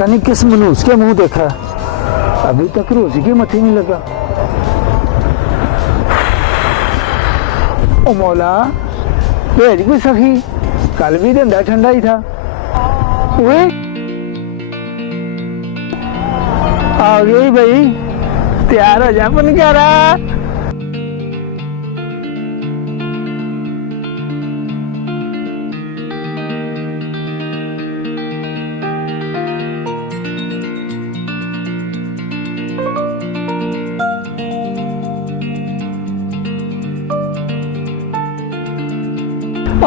पता नहीं किस मनूस के मुंह देखा, अभी तक रोजी के मथे नहीं लगा। ओ मौला, भेज भी सखी, कल भी ठंडा ठंडा ही था। वे आ गई भाई, तैयार हो जा अपन क्या रहा।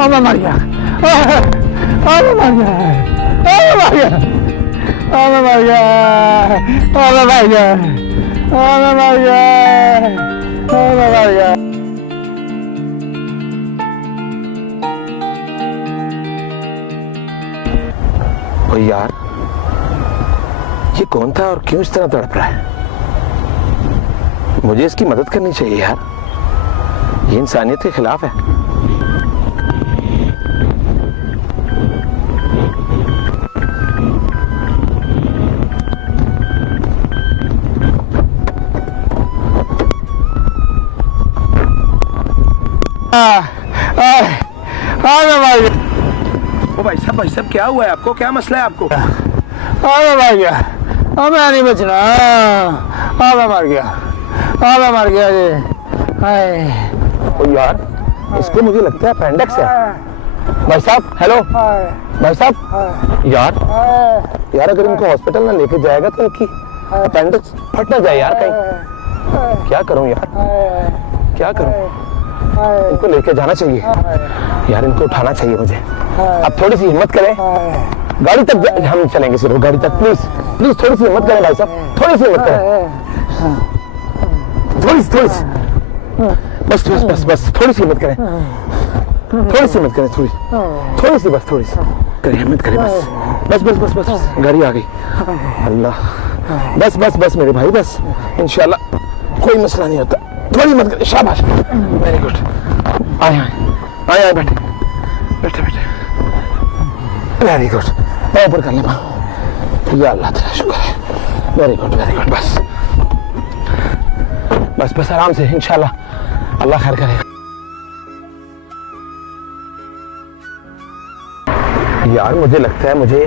मैं मर गया, मैं मर गया, मैं मर गया, मैं मर गया, मैं मर गया, मैं मर गया, मैं मर गया। ओ यार, ये कौन था और क्यों इस तरह तड़प रहा है? मुझे इसकी मदद करनी चाहिए यार, ये इंसानियत के खिलाफ है। ओ भाई साहब क्या हुआ है आपको? क्या मसला है आपको? मर गया, मैं नहीं बचना, मैं मर गया, मैं मर गया जी। ओ यार, इसको मुझे लगता है अपेंडिक्स है। भाई साहब, हेलो भाई साहब, यार अगर इनको हॉस्पिटल ना लेके जाएगा तो इनकी अपेंडिक्स फट ना जाए यार कहीं। क्या करूं यार, क्या करूं? इनको लेके जाना चाहिए यार, इनको उठाना चाहिए मुझे। अब थोड़ी सी हिम्मत करें, गाड़ी तक हम चलेंगे सिर्फ, गाड़ी तक। प्लीज प्लीज थोड़ी सी हिम्मत करें भाई साहब, थोड़ी सी हिम्मत करें, थोड़ी सी बस बस बस बस थोड़ी सी हिम्मत करें, थोड़ी सी हिम्मत करें, थोड़ी सी बस, थोड़ी सी करें, हिम्मत करें बस बस बस बस बस। गाड़ी आ गई, अल्लाह, बस बस बस मेरे भाई, बस इंशाल्लाह कोई मसला नहीं होता। थोड़ी हिम्मत करें, शाबाश, वेरी गुड। आए आए आए, बैठे बैठे बैठे, वेरी गुड। ऊपर कर ले या अल्लाह तेरा शुक्र है, वेरी गुड वेरी गुड। बस बस बस आराम से, इंशाल्लाह अल्लाह खैर करेगा। यार मुझे लगता है मुझे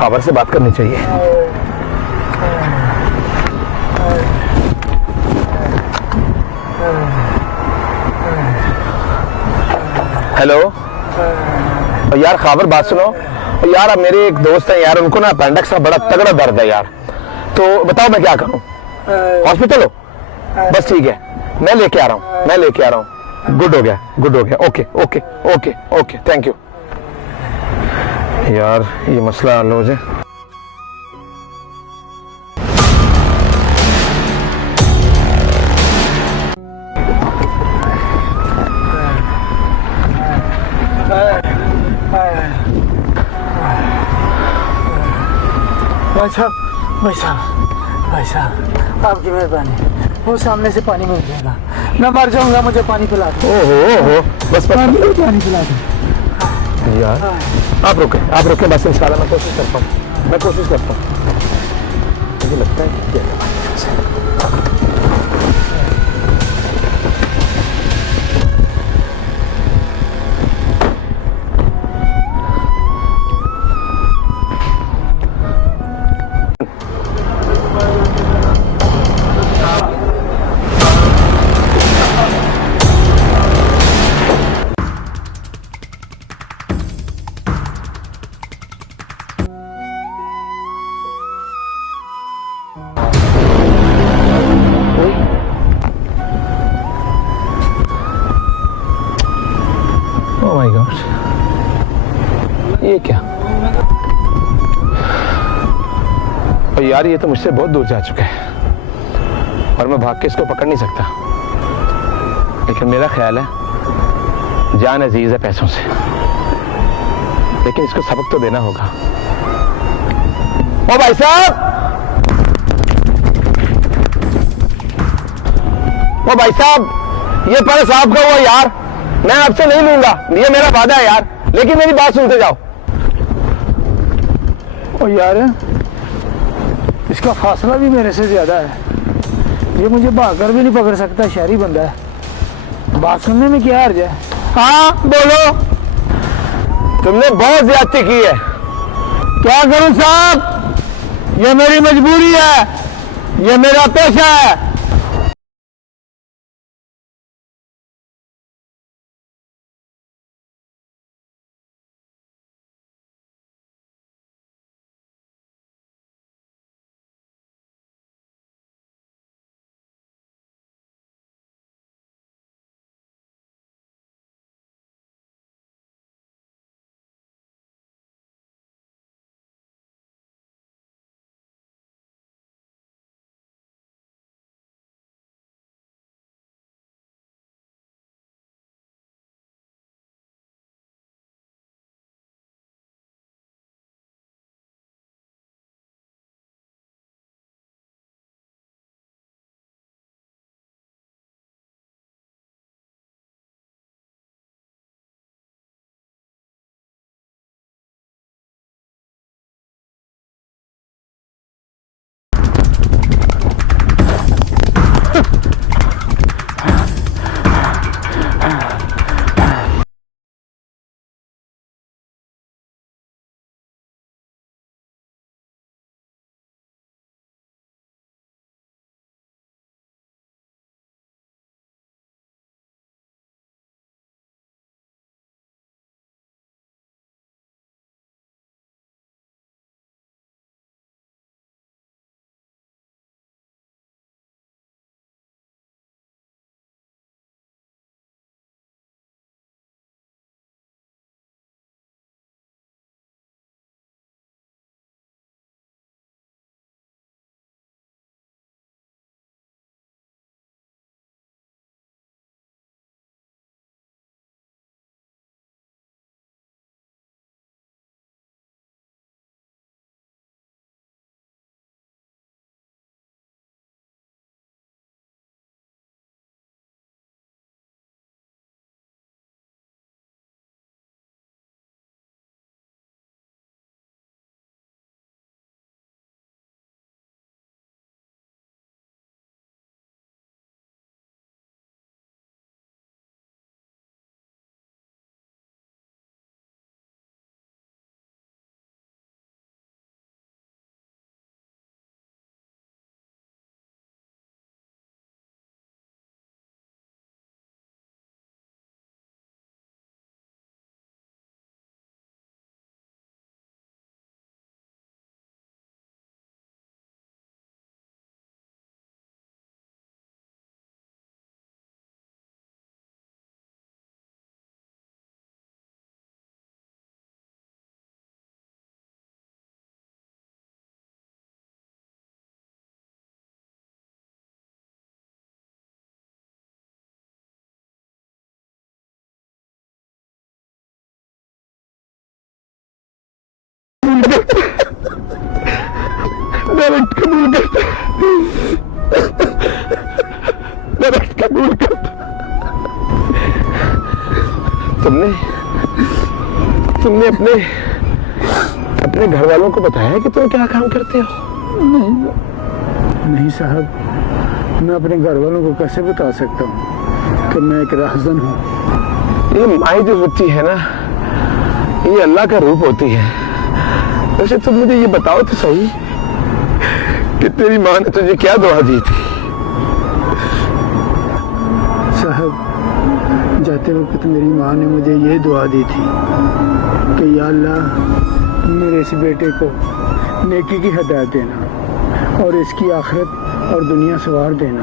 खबर से बात करनी चाहिए। हेलो यार, खबर बात सुनो यार, अब मेरे एक दोस्त है यार, उनको ना अपेंडिक्स का बड़ा तगड़ा दर्द है यार, तो बताओ मैं क्या करूं? हॉस्पिटल हो? बस ठीक है, मैं लेके आ रहा हूं, मैं लेके आ रहा हूं। गुड हो गया, गुड हो गया, okay okay okay okay, thank you. यार ये मसला हल हो जाए। भाई साहब, भाई साहब, भाई साहब, आपकी मेहरबानी, वो सामने से पानी मिल जाएगा, मैं मर जाऊंगा, मुझे पानी पिला दो। ओहो, बस पानी पिला दो यार। आप रुके बस, इंशाल्लाह मैं कोशिश करता हूँ, मैं कोशिश करता हूँ। मुझे लगता है कि ये क्या? और यार ये तो मुझसे बहुत दूर जा चुका है और मैं भाग के इसको पकड़ नहीं सकता, लेकिन मेरा ख्याल है जान अजीज है पैसों से, लेकिन इसको सबक तो देना होगा। ओ भाई साहब, ओ भाई साहब, ये पर्स आपका हुआ यार, मैं आपसे नहीं लूंगा, ये मेरा वादा है यार, लेकिन मेरी बात सुनते जाओ। ओ यार, इसका फासला भी मेरे से ज़्यादा है, ये मुझे भागकर भी नहीं पकड़ सकता, शहरी बंदा है। बात सुनने में क्या हर्ज है? हाँ बोलो। तुमने बहुत ज्यादती की है। क्या करूं साहब, ये मेरी मजबूरी है, ये मेरा पेशा है। कबूल करता। तुमने अपने घर वालों को बताया कि तुम क्या काम करते हो? नहीं साहब, मैं अपने घर वालों को कैसे बता सकता हूँ कि मैं एक राहज़न हूँ। ये माँ जो होती है ना, ये अल्लाह का रूप होती है। वैसे तुम मुझे ये बताओ तो सही कि तेरी माँ ने तुझे क्या दुआ दी थी? साहब, जाते वक्त मेरी माँ ने मुझे ये दुआ दी थी कि या अल्लाह मेरे इस बेटे को नेकी की हिदायत देना और इसकी आखिरत और दुनिया सवार देना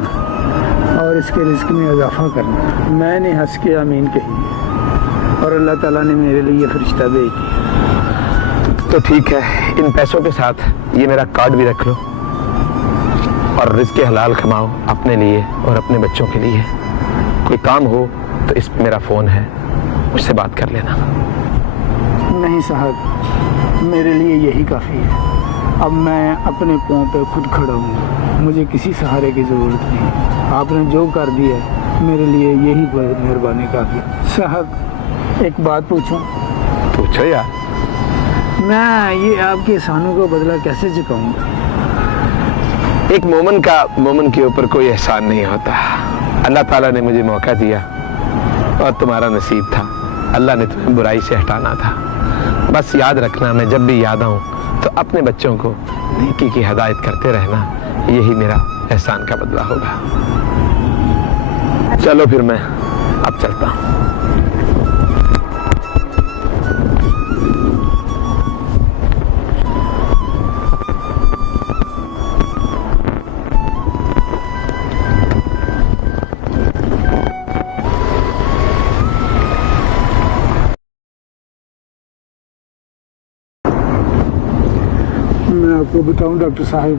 और इसके रिस्क में इजाफा करना। मैंने हंस के आमीन कही और अल्लाह ताला ने मेरे लिए फरिश्ता भेज दिया। तो ठीक है, इन पैसों के साथ ये मेरा कार्ड भी रख लो और रिस्क हलाल कमाओ अपने लिए और अपने बच्चों के लिए। कोई काम हो तो इस मेरा फ़ोन है, मुझसे बात कर लेना। नहीं साहब, मेरे लिए यही काफ़ी है। अब मैं अपने पाँव पे खुद खड़ा हूँ, मुझे किसी सहारे की ज़रूरत नहीं। आपने जो कर दिया है मेरे लिए यही मेहरबानी काफ़ी है। साहब, एक बात पूछूं? पूछो यार। मैं ये आपके एहसानों का बदला कैसे चुकाऊंगा? एक मोमिन के ऊपर कोई एहसान नहीं होता। अल्लाह ताला ने मुझे मौका दिया और तुम्हारा नसीब था, अल्लाह ने तुम्हें बुराई से हटाना था। बस याद रखना, मैं जब भी याद आऊं तो अपने बच्चों को नेकी की हिदायत करते रहना, यही मेरा एहसान का बदला होगा। चलो फिर मैं अब चलता हूं। मैं आपको बताऊं डॉक्टर साहब,